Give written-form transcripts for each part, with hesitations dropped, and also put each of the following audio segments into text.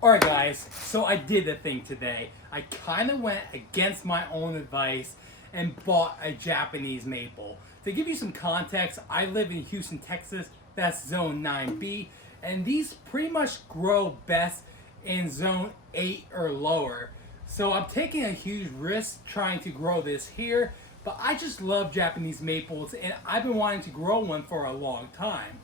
Alright guys, so I did a thing today. I kind of went against my own advice and bought a Japanese maple. To give you some context, I live in Houston, Texas. That's zone 9B. And these pretty much grow best in zone 8 or lower. So I'm taking a huge risk trying to grow this here. But I just love Japanese maples and I've been wanting to grow one for a long time.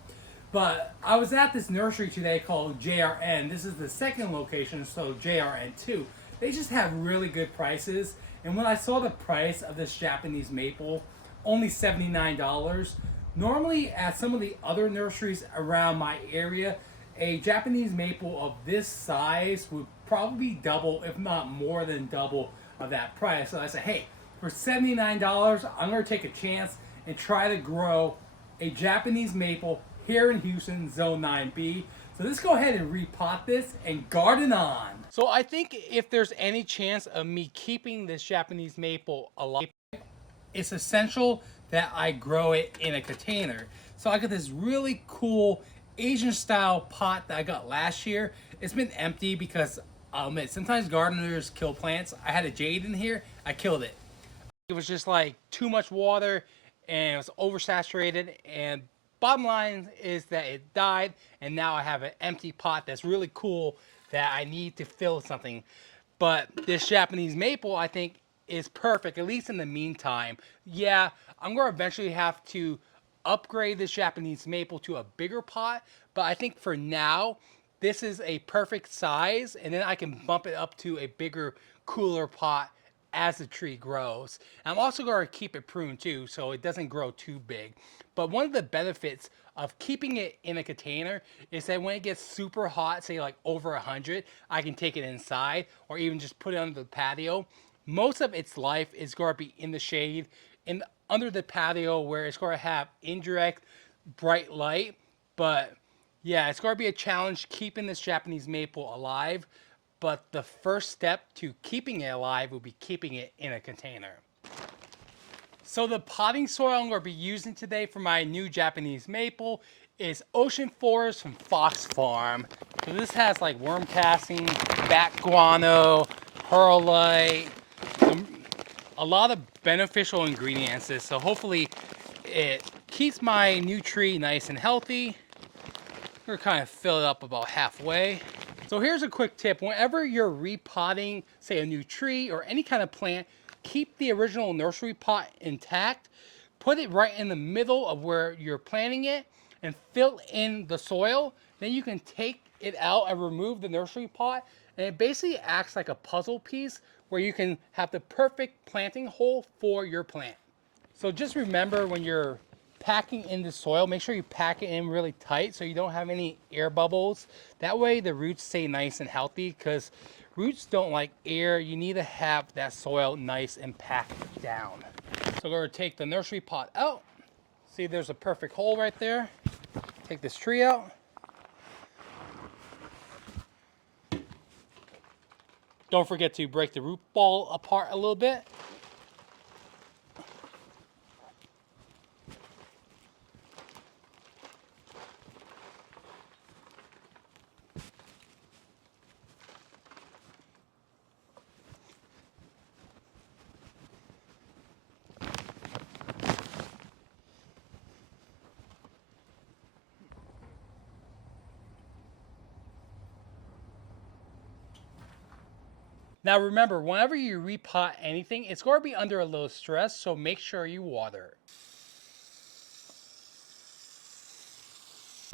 But I was at this nursery today called JRN. This is the second location, so JRN2. They just have really good prices. And when I saw the price of this Japanese maple, only $79. Normally, at some of the other nurseries around my area, a Japanese maple of this size would probably double, if not more than double, of that price. So I said, hey, for $79, I'm going to take a chance and try to grow a Japanese maple here in Houston, Zone 9B. So let's go ahead and repot this and garden on. So I think if there's any chance of me keeping this Japanese maple alive, it's essential that I grow it in a container. So I got this really cool Asian style pot that I got last year. It's been empty because I'll admit, sometimes gardeners kill plants. I had a jade in here, I killed it. It was just like too much water and it was oversaturated, and bottom line is that it died, and now I have an empty pot that's really cool that I need to fill something. But this Japanese maple, I think, is perfect, at least in the meantime. Yeah, I'm going to eventually have to upgrade this Japanese maple to a bigger pot, but I think for now, this is a perfect size, and then I can bump it up to a bigger, cooler pot as the tree grows. I'm also going to keep it pruned too, so it doesn't grow too big. But one of the benefits of keeping it in a container is that when it gets super hot, say like over 100, I can take it inside or even just put it under the patio. Most of its life is going to be in the shade, in under the patio, where it's going to have indirect bright light. But yeah, it's going to be a challenge keeping this Japanese maple alive. But the first step to keeping it alive will be keeping it in a container. So the potting soil I'm going to be using today for my new Japanese maple is Ocean Forest from Fox Farm. So this has like worm casting, bat guano, perlite, a lot of beneficial ingredients. So hopefully it keeps my new tree nice and healthy. We're kind of fill it up about halfway. So here's a quick tip. Whenever you're repotting, say a new tree or any kind of plant, keep the original nursery pot intact. Put it right in the middle of where you're planting it and fill in the soil. Then you can take it out and remove the nursery pot. And it basically acts like a puzzle piece where you can have the perfect planting hole for your plant. So just remember, when you're packing in the soil, make sure you pack it in really tight so you don't have any air bubbles. That way the roots stay nice and healthy, because roots don't like air. You need to have that soil nice and packed down. So we're going to take the nursery pot out. See, there's a perfect hole right there. Take this tree out. Don't forget to break the root ball apart a little bit. Now remember, whenever you repot anything, it's going to be under a little stress, so make sure you water.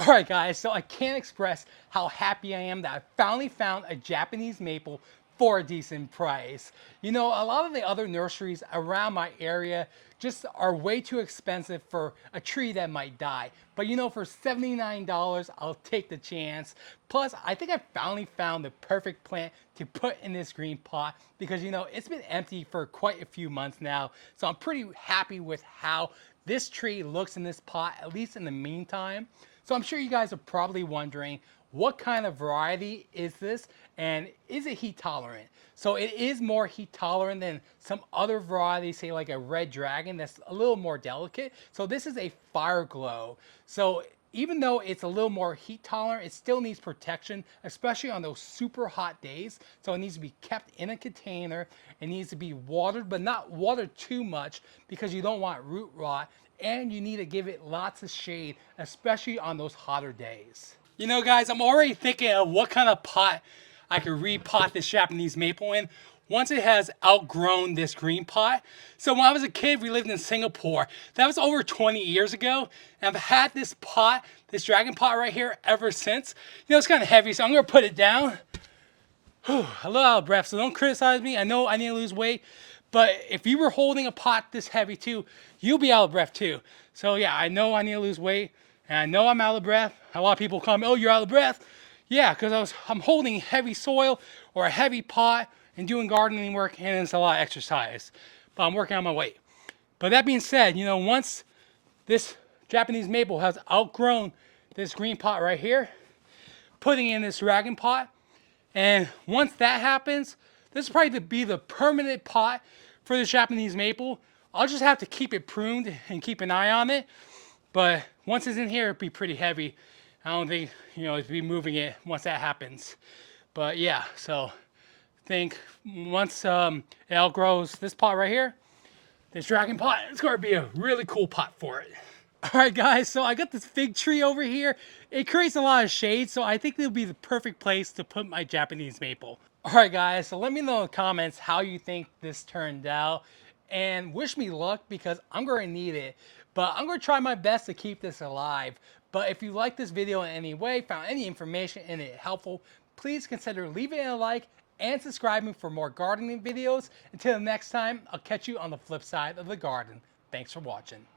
Alright guys, so I can't express how happy I am that I finally found a Japanese maple for a decent price. You know, a lot of the other nurseries around my area just are way too expensive for a tree that might die. But you know, for $79, I'll take the chance. Plus, I think I finally found the perfect plant to put in this green pot, because you know, it's been empty for quite a few months now. So I'm pretty happy with how this tree looks in this pot, at least in the meantime. So I'm sure you guys are probably wondering, what kind of variety is this, and is it heat tolerant? So it is more heat tolerant than some other varieties, say like a red dragon, that's a little more delicate. So this is a fire glow. So even though it's a little more heat tolerant, it still needs protection, especially on those super hot days. So it needs to be kept in a container. It needs to be watered, but not watered too much because you don't want root rot. And you need to give it lots of shade, especially on those hotter days. You know, guys, I'm already thinking of what kind of pot I could repot this Japanese maple in once it has outgrown this green pot. So when I was a kid, we lived in Singapore. That was over 20 years ago. And I've had this pot, this dragon pot right here ever since. You know, it's kind of heavy, so I'm going to put it down. Whew, I love out of breath, so don't criticize me. I know I need to lose weight. But if you were holding a pot this heavy too, you'll be out of breath too. So yeah, I know I need to lose weight. And I know I'm out of breath. A lot of people call me, oh, you're out of breath. Yeah, because I'm holding heavy soil or a heavy pot and doing gardening work, and it's a lot of exercise. But I'm working on my weight. But that being said, you know, once this Japanese maple has outgrown this green pot right here, putting in this dragon pot, and once that happens, this is probably to be the permanent pot for the Japanese maple. I'll just have to keep it pruned and keep an eye on it. But once it's in here, it'll be pretty heavy. I don't think, you know, it'll be moving it once that happens. But yeah, so I think once it outgrows this pot right here, this dragon pot, it's going to be a really cool pot for it. Alright guys, so I got this fig tree over here. It creates a lot of shade, so I think it'll be the perfect place to put my Japanese maple. Alright guys, so let me know in the comments how you think this turned out. And wish me luck because I'm going to need it. But I'm going to try my best to keep this alive. But if you like this video in any way, found any information in it helpful, please consider leaving a like and subscribing for more gardening videos. Until next time, I'll catch you on the flip side of the garden. Thanks for watching.